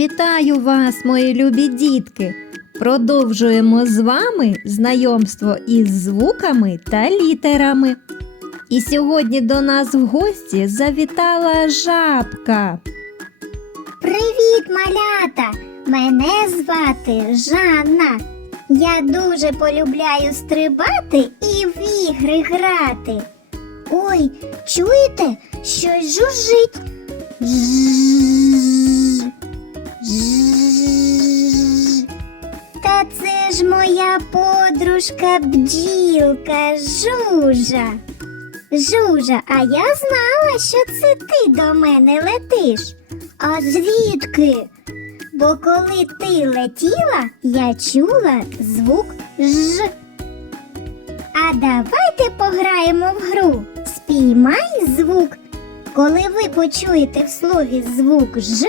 Вітаю вас, мої любі дітки! Продовжуємо з вами знайомство із звуками та літерами. І сьогодні до нас в гості завітала жабка. Привіт, малята! Мене звати Жанна. Я дуже полюбляю стрибати і в ігри грати. Ой, чуєте, щось жужжить? Моя подружка бджілка Жужа. Жужа, а я знала, що це ти до мене летиш. А звідки? Бо коли ти летіла, я чула звук Ж. А давайте пограємо в гру. Спіймай звук. Коли ви почуєте в слові звук Ж,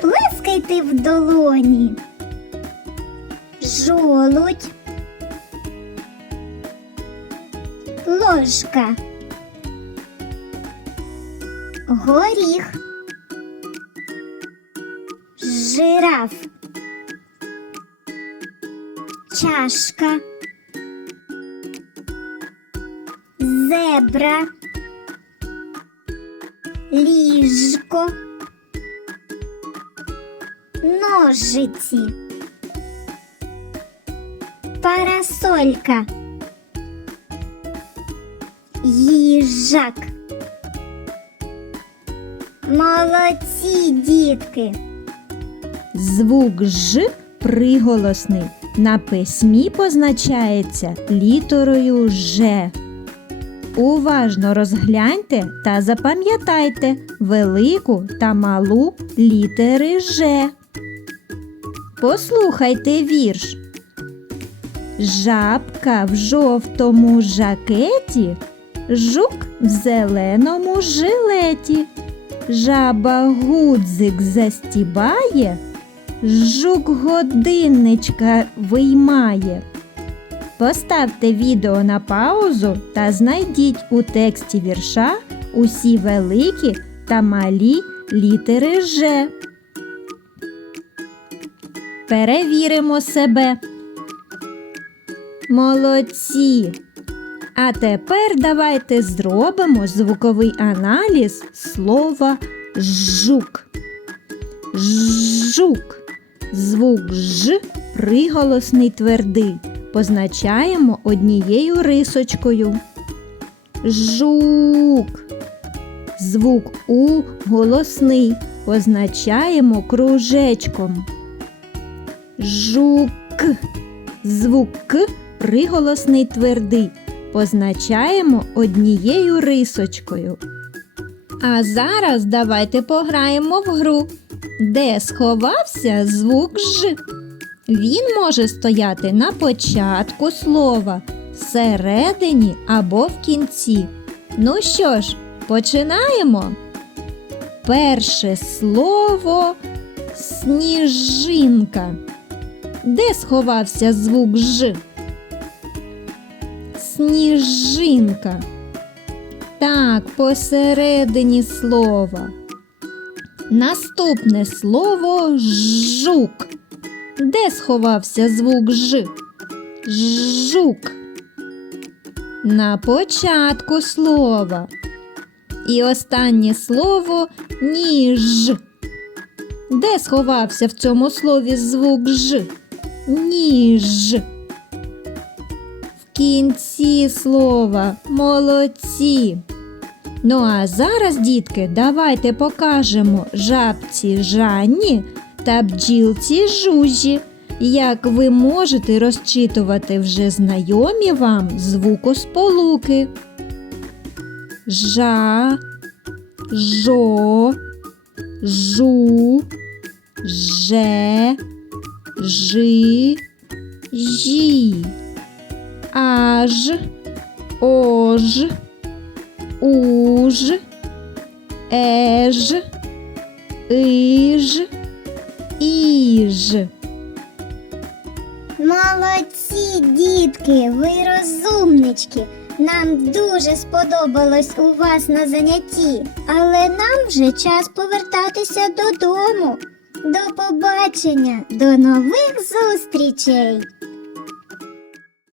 плескайте в долоні. Жолудь. Ложка. Горіх. Жираф. Чашка. Зебра. Ліжко. Ножиці. Парасолька. Їжак. Молодці, дітки. Звук Ж приголосний. На письмі позначається літерою Ж. Уважно розгляньте та запам'ятайте велику та малу літери Ж. Послухайте вірш. Жабка в жовтому жакеті, жук в зеленому жилеті. Жаба гудзик застібає, жук годинничка виймає. Поставте відео на паузу та знайдіть у тексті вірша усі великі та малі літери Ж. Перевіримо себе. Молодці! А тепер давайте зробимо звуковий аналіз слова жук. Жук. Звук ж приголосний твердий. Позначаємо однією рисочкою. Жук. Звук у голосний. Позначаємо кружечком. Жук. Звук к приголосний твердий. Позначаємо однією рисочкою. А зараз давайте пограємо в гру, де сховався звук Ж. Він може стояти на початку слова, всередині або в кінці. Ну що ж, починаємо. Перше слово сніжинка. Де сховався звук Ж? Сніжинка. Так, посередині слова. Наступне слово жук. Де сховався звук Ж? Жук. На початку слова. І останнє слово ніж. Де сховався в цьому слові звук Ж? Ніж. Кінці слова молодці. Ну а зараз, дітки, давайте покажемо жабці Жанні та бджілці Жужі, як ви можете розчитувати вже знайомі вам звукосполуки. Жа, жо, жу, же, жи, жі, аж, ож, уж, еж, иж, іж. Молодці, дітки, ви розумнички. Нам дуже сподобалось у вас на занятті, але нам вже час повертатися додому. До побачення, до нових зустрічей!